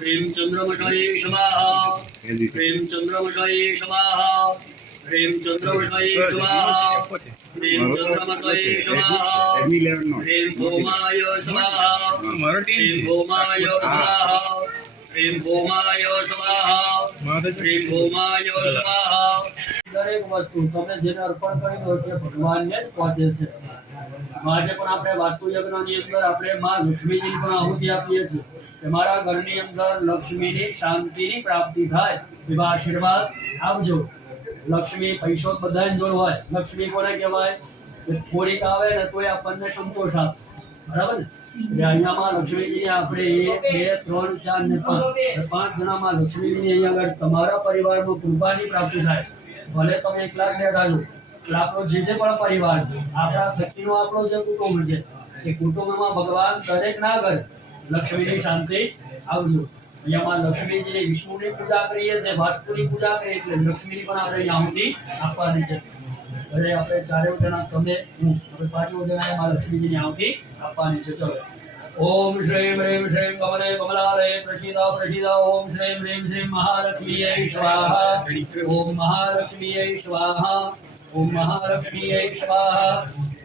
ह्रीं चन्द्रमशायै स्वाहा ह्रीं चन्द्रमशायै स्वाहा ह्रीं चन्द्रमशायै स्वाहा ह्रीं चन्द्रमशायै स्वाहा ह्रीं भौमाय स्वाहा ह्रीं भौमाय स्वाहा ह्रीं भौमाय स्वाहा ह्रीं भौमाय स्वाहा। દરેક વસ્તુ તમે જેને અર્પણ કરી દો તે ભગવાનને જ પહોંચે છે। આજે પણ આપણે વાસ્તુ યજ્ઞની અંદર આપણે માં લક્ષ્મીજીની પણ આહુતિ આપીએ છીએ કે મારા ઘરની અંદર લક્ષ્મીની શાંતિની પ્રાપ્તિ થાય એવા આશીર્વાદ આપજો। લક્ષ્મી પૈસો બધાને જોડ હોય, લક્ષ્મી કોને કહેવાય કે થોડીક આવે ને તોય આપણને સંતોષ આપે, બરાબર ને? એટલે અહીંયામાં લક્ષ્મીજીને આપણે 1 2 3 4 ને 5 જણામાં લક્ષ્મીજીની અહીંયા આગળ તમારા પરિવારમાં કૃપાની પ્રાપ્તિ થાય। ભલે તમે એકલા જ બેઠા છો, આપણો જે પણ પરિવાર છે, આપણા વ્યક્તિનો આપણો જે કુટુંબ છે, એ કુટુંબમાં ભગવાન દરેકના ઘરે લક્ષ્મીની શાંતિ આવજો। અહીંયામાં લક્ષ્મીજીની વિષ્ણુની પૂજા કરીએ છીએ, વાસ્તુની પૂજા કરીએ એટલે લક્ષ્મીની પણ આપણે આહુતિ આપવાની છે। એટલે આપણે ચારેય જણા, તમે હું, આપણે પાંચમો જણા એમાં લક્ષ્મીજીની આહુતિ આપવાની છે। ચલો, ओम श्रीं ह्रीं श्रीं कमले कमलालये प्रसीदा प्रसीदा। ओम श्रीं ह्रीं श्रीं महालक्ष्मीयै स्वाहा ओम महालक्ष्मीयै स्वाहा ओम महालक्ष्मीयै स्वाहा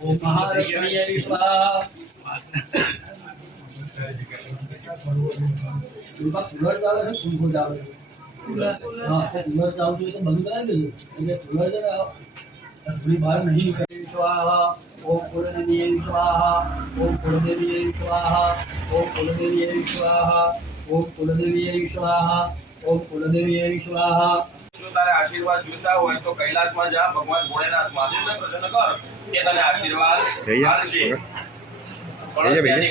ओम महालक्ष्मीयै स्वाहा। कूलर चालू है, पंखो चालू है। हाँ, कूलर चालू है तो बंद करा दीजिए, क्योंकि कूलर जरा थोड़ी बाहर नहीं निकले। स्वाहा ओम कुलदेवी स्वाहा ओम कुलदेवी स्वाहा ओम कुलदेवी स्वाहा ओम कुलदेवी स्वाहा ओम कुलदेवी स्वाहा। जो तारे आशीर्वाद जोता होय तो कैलाश में जा, भगवान भोलेनाथ महादेव ने प्रसन्न कर के तने आशीर्वाद आलशे।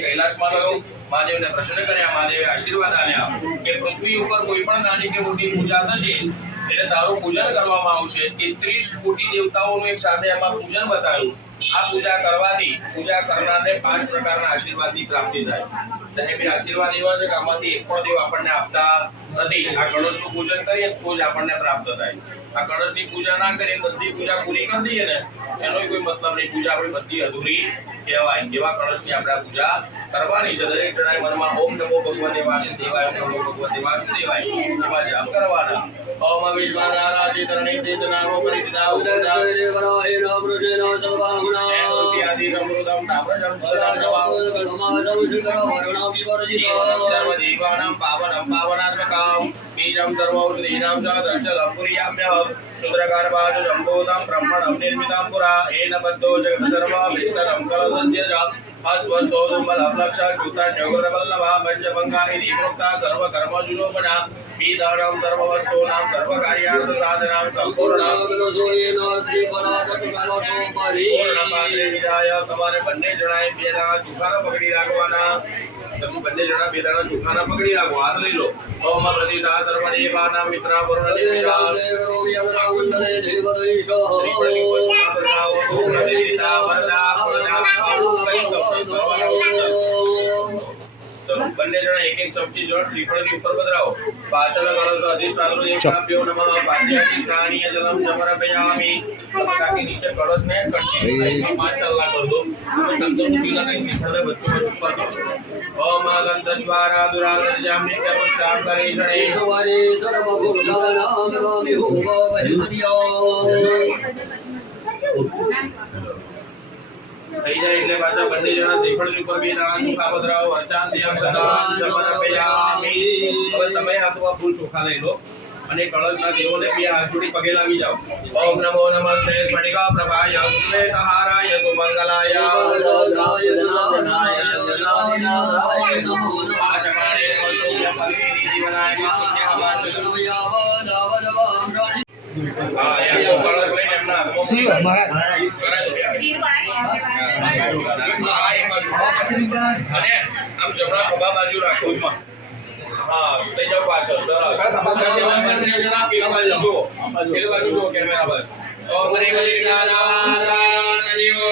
कैलाश में गयो, महादेव ने प्रसन्न कर्या, महादेवे आशीर्वाद आल्या के पृथ्वी ऊपर कोई पण नानी के मोटी पूजा थशे એટલે તારું પૂજન કરવામાં આવશે। 33 કોટી દેવતાઓનું એક સાથે એમાં પૂજન બતાવ્યું। આ પૂજા કરવાથી પૂજા કરનારને 5 પ્રકારના આશીર્વાદની પ્રાપ્તિ થાય। સાહેબે આશીર્વાદ એવા છે કે આમાંથી એક પણ દેવ આપણને આપતા નથી। આ ગણેશનું પૂજન કરીએ તો જ આપણને પ્રાપ્ત થાય। આ ગણેશની પૂજા ના કરીએ, બધી પૂજા પૂરી કરી દઈએ ને એનો કોઈ મતલબ નહીં, પૂજા આપણી બધી અધૂરી કહેવાય। એવા ગણેશની આપણે પૂજા કરવાની છે। દરેક જણાએ મનમાં ઓમ નમો ભગવતે વાસુદેવાય ઓમ નમો ભગવતે વાસુદેવાય એવા જાપ કરવાના। ओम विश्वानाराचे तरणे चेतनारो परिदिता उदराय नामृषेण सर्वाहुना आदि समृद्धं ताम्रशं सर्वदेवानां पावनं पावनात्मकं बीजं सर्वौषधीनां च दर्शनं पुर्याम्यहं शूद्रकारवाच जम्बोदं ब्रह्मणं निर्मितं पुरा येन बद्धो जगद्धर्मविष्टनं कलशस्य च अस्वस्थोदुम्बलप्लक्षा च्युतान्योगृतवल्लभा पञ्चभङ्गानि दीप्रोक्ता सर्वकर्मशुलोपना पीदारं सर्ववस्तूनां सर्वकार्यार्थसाधनां सम्पूर्णं पूर्णपात्रे विदाय। તમારે બંને જણાએ 2 દાણા ચોખાના પકડી રાખવાના। તમે બંને જણા 2 દાણા ચોખાના પકડી રાખો, હાથ લઈ લો। ઓમ પ્રતિષ્ઠા સર્વદેવાનાં મિત્રા પૂર્ણદેવિકા બંને જણા 1-1 ચમચી જળ શ્રીફળની ઉપર પધરાવો। પાછળ કળશ અધિષ્ઠાતૃ દેવતાભ્યો નમઃ પાદ્યાધિષ્ઠાનીય જલમ સમર્પયામિ। તાકી નીચે કળશને કંઠી 5 ચાલના કર દો। તમે ચંદ્રમુખી લગાઈ શ્રીફળને વચ્ચોવચ્ચ ઉપર કરો। ઓમ ગંધદ્વારા દુરાદર્જામ નિત્યપુષ્ટામ કરેષણે સવારે સર્વભૂતાનાં નમામિ હોમ થઈ જાય એટલે પાછા બંને જણા શ્રીફળની ઉપર 2 દાણા ચોખા પધરાવો। અર્ચાસ્યં સદાં સમર્પયામિ। હવે તમે હાથમાં ફૂલ ચોખા લઈ લો અને કળશના દેવોને 2 હાથ જોડી પગે લાગી જાઓ। ઓમ નમો નમસ્તે સ્ફટિકા પ્રભાય શ્વેતહારાય સુમંગલાય વરદાય નામનાય જલાધિનાથાય નમો નમઃ। આશમાને પલ્લીની જીવનાય પુણ્યવાન યાવદાવદવામ। હા, યાર તો કળશ લઈને એમના હાથમાં જી મહારાજ અને આમ જમણા ખભા બાજુ રાખો। હા, લઈ જાઓ પાછળ, સરસ। બંને જણા પેલી બાજુ જુઓ, પેલી બાજુ જુઓ કેમેરા પર। ઓમ હરિ હરિ નારાયણ દેવો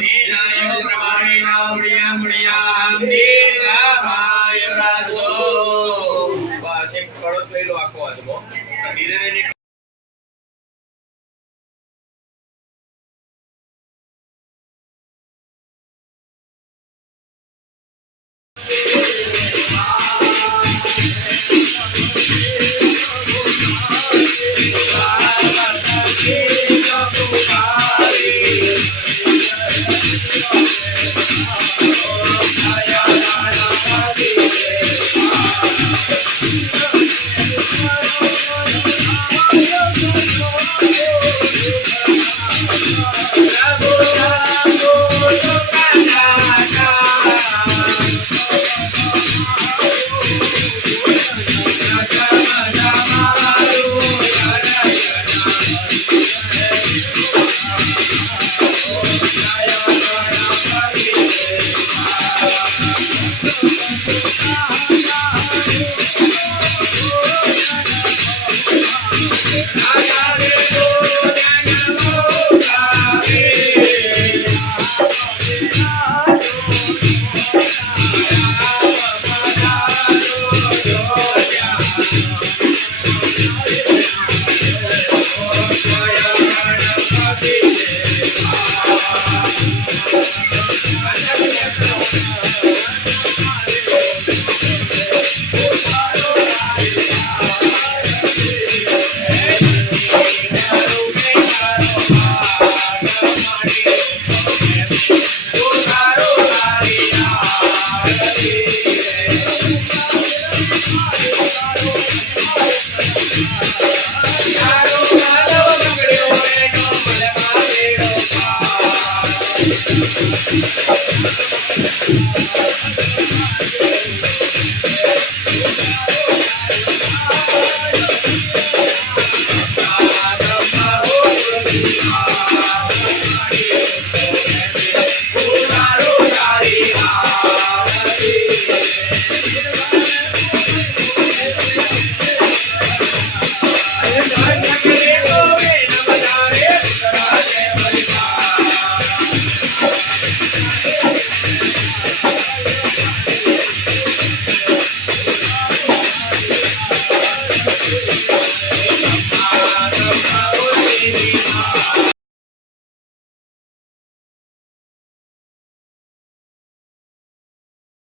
નીનાય પ્રમાણે નાવડિયા મુડિયા દેવાય રાજો। બસ એક કળશ લઈ લો આખો હાથમાં, ધીરે ધીરે